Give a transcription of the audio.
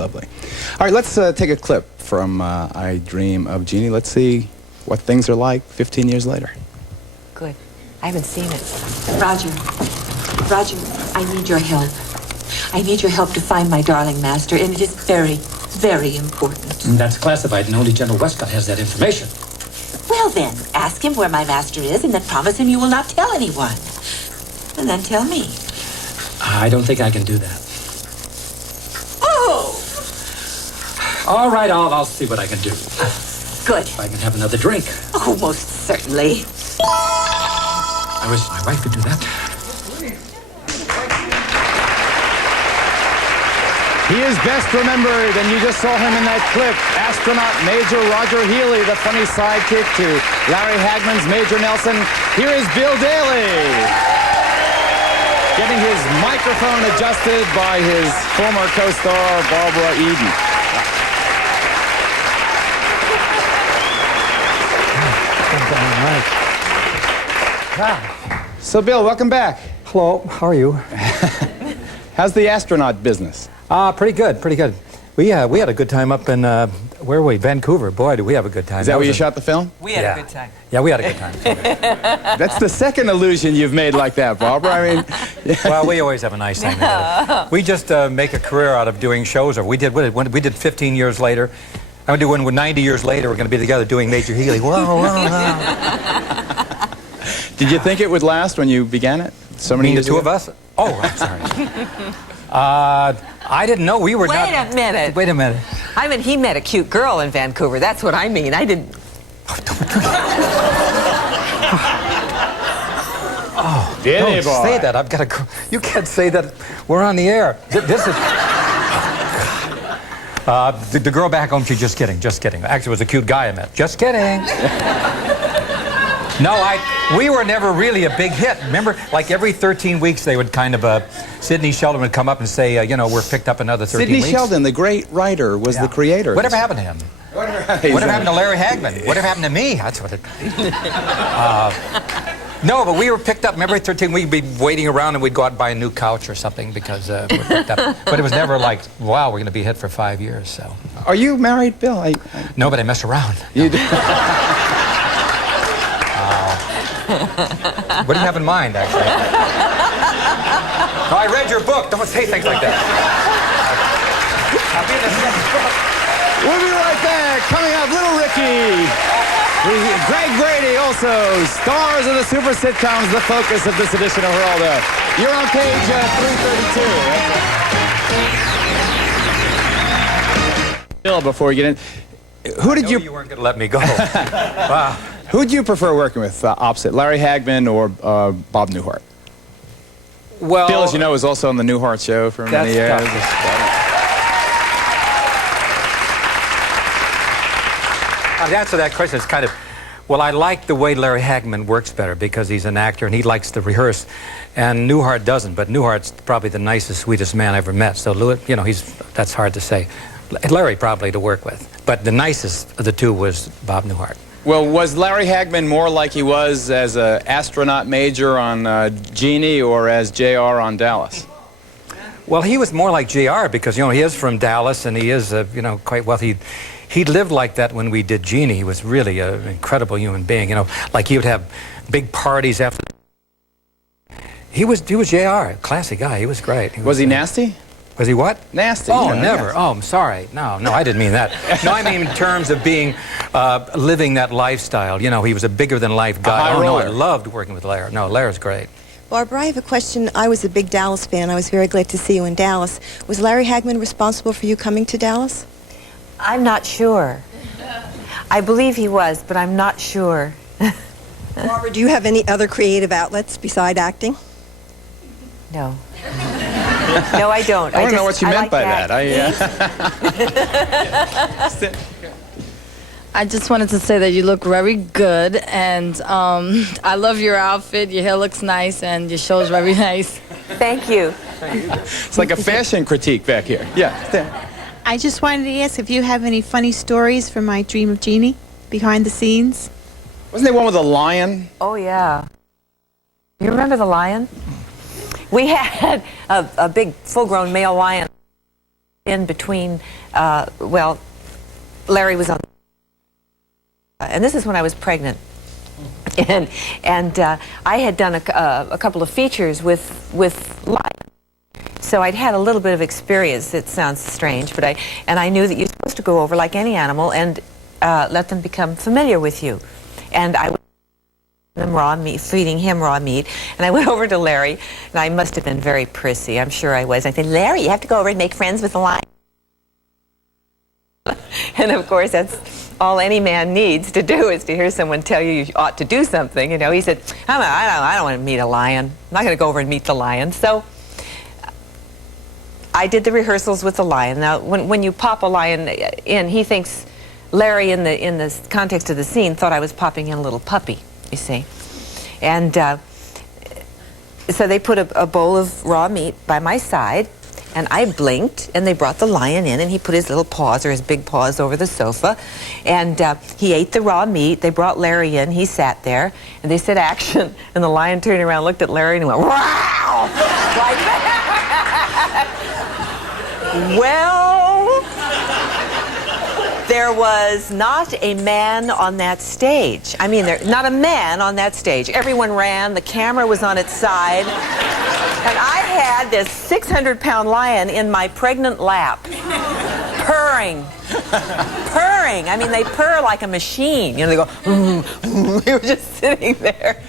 lovely. All right, let's take a clip from I Dream of Jeannie. Let's see what things are like 15 years later. Good. I haven't seen it. Roger, I need your help. I need your help to find my darling master, and it is very, very important. That's classified, and only General Westcott has that information. Well then, ask him where my master is, and then promise him you will not tell anyone. And then tell me. I don't think I can do that. Oh! All right, I'll see what I can do. Good. If I can have another drink. Oh, most certainly. I wish my wife could do that. He is best remembered, and you just saw him in that clip, astronaut Major Roger Healy, the funny sidekick to Larry Hagman's Major Nelson. Here is Bill Daly, getting his microphone adjusted by his former co-star, Barbara Eden. So, Bill, welcome back. Hello, how are you? How's the astronaut business? Pretty good, pretty good. We had a good time up in, where were we? Vancouver. Boy, did we have a good time. Is that where you shot the film? We had a good time. Yeah, we had a good time. That's the second illusion you've made like that, Barbara. I mean, yeah. Well, we always have a nice time together. We just make a career out of doing shows. Or we did 15 years later. I'm going to do one 90 years later. We're going to be together doing Major Healy. Whoa, whoa, whoa. Did you think it would last when you began it? So many years the two ago? of us? Oh, I'm sorry. I didn't know we were Wait a minute. Wait a minute. I mean, he met a cute girl in Vancouver. That's what I mean. I didn't... Oh, Danny don't boy. say that. I've got to... You can't say that. We're on the air. This is... the girl back home, she's just kidding, just kidding. Actually, it was a cute guy I met. Just kidding. No, we were never really a big hit. Remember, like every 13 weeks, they would kind of, Sidney Sheldon would come up and say, you know, we're picked up another 13 weeks. Sidney Sheldon, the great writer, was the creator. Whatever happened to him? Whatever happened to Larry Hagman? Whatever happened to me? That's what it... No, but we were picked up. Remember, 13, we'd be waiting around and we'd go out and buy a new couch or something because we're picked up. But it was never like, wow, we're going to be hit for 5 years, so... Are you married, Bill? No, but I mess around. You do? What do you have in mind, actually? Oh, I read your book. Don't say things like that. I'll be in the second book. We'll be right back. Coming up, Little Ricky. Greg Brady, also stars of the super sitcoms, the focus of this edition of Geraldo. You're on page 332. Bill, before we get in, who did you weren't going to let me go. Wow. Who do you prefer working with opposite, Larry Hagman or Bob Newhart? Well, Bill, as you know, was also on the Newhart Show for many years. The answer to that question is kind of, well, I like the way Larry Hagman works better because he's an actor and he likes to rehearse, and Newhart doesn't. But Newhart's probably the nicest, sweetest man I ever met. So, you know, that's hard to say. Larry probably to work with, but the nicest of the two was Bob Newhart. Well, was Larry Hagman more like he was as an astronaut major on Jeannie or as JR on Dallas? Well, he was more like JR because, you know, he is from Dallas and he is, you know, quite well. He lived like that when we did Jeannie. He was really an incredible human being, you know. Like he would have big parties after. He was JR, classy guy. He was great. Was he nasty? Was he what? Nasty. Oh, you know, never. yes. Oh, I'm sorry. No, I didn't mean that. No, I mean in terms of being, living that lifestyle. You know, he was a bigger-than-life guy. Oh, no, I loved working with Larry. No, Larry's great. Barbara, I have a question. I was a big Dallas fan. I was very glad to see you in Dallas. Was Larry Hagman responsible for you coming to Dallas? I'm not sure. I believe he was, but I'm not sure. Barbara, do you have any other creative outlets beside acting? No. No, I don't. I want to know what you meant like by that. I just wanted to say that you look very good, and I love your outfit. Your hair looks nice, and your show's very nice. Thank you. It's like a fashion critique back here. Yeah. I just wanted to ask if you have any funny stories from My Dream of Jeannie, behind the scenes. Wasn't there one with a lion? Oh, yeah. You remember the lion? We had a big full-grown male lion. in between, well, Larry was on, and this is when I was pregnant. And I had done a couple of features with lions. So I'd had a little bit of experience. It sounds strange, but I knew that you're supposed to go over like any animal and let them become familiar with you. And I was feeding him raw meat, and I went over to Larry, and I must have been very prissy. I'm sure I was. I said, Larry, you have to go over and make friends with the lion. And of course, that's all any man needs to do, is to hear someone tell you you ought to do something. You know, he said, I don't want to meet a lion. I'm not going to go over and meet the lion. So I did the rehearsals with the lion. Now, when you pop a lion in, he thinks, Larry, in the context of the scene, thought I was popping in a little puppy, you see. And so they put a bowl of raw meat by my side, and I blinked, and they brought the lion in, and he put his little paws, or his big paws, over the sofa, and he ate the raw meat. They brought Larry in. He sat there, and they said, action, and the lion turned around, looked at Larry, and went, wow, like that. Well, there was not a man on that stage. I mean, not a man on that stage. Everyone ran. The camera was on its side. And I had this 600-pound lion in my pregnant lap, purring. Purring. I mean, they purr like a machine. You know, they go, we were just sitting there.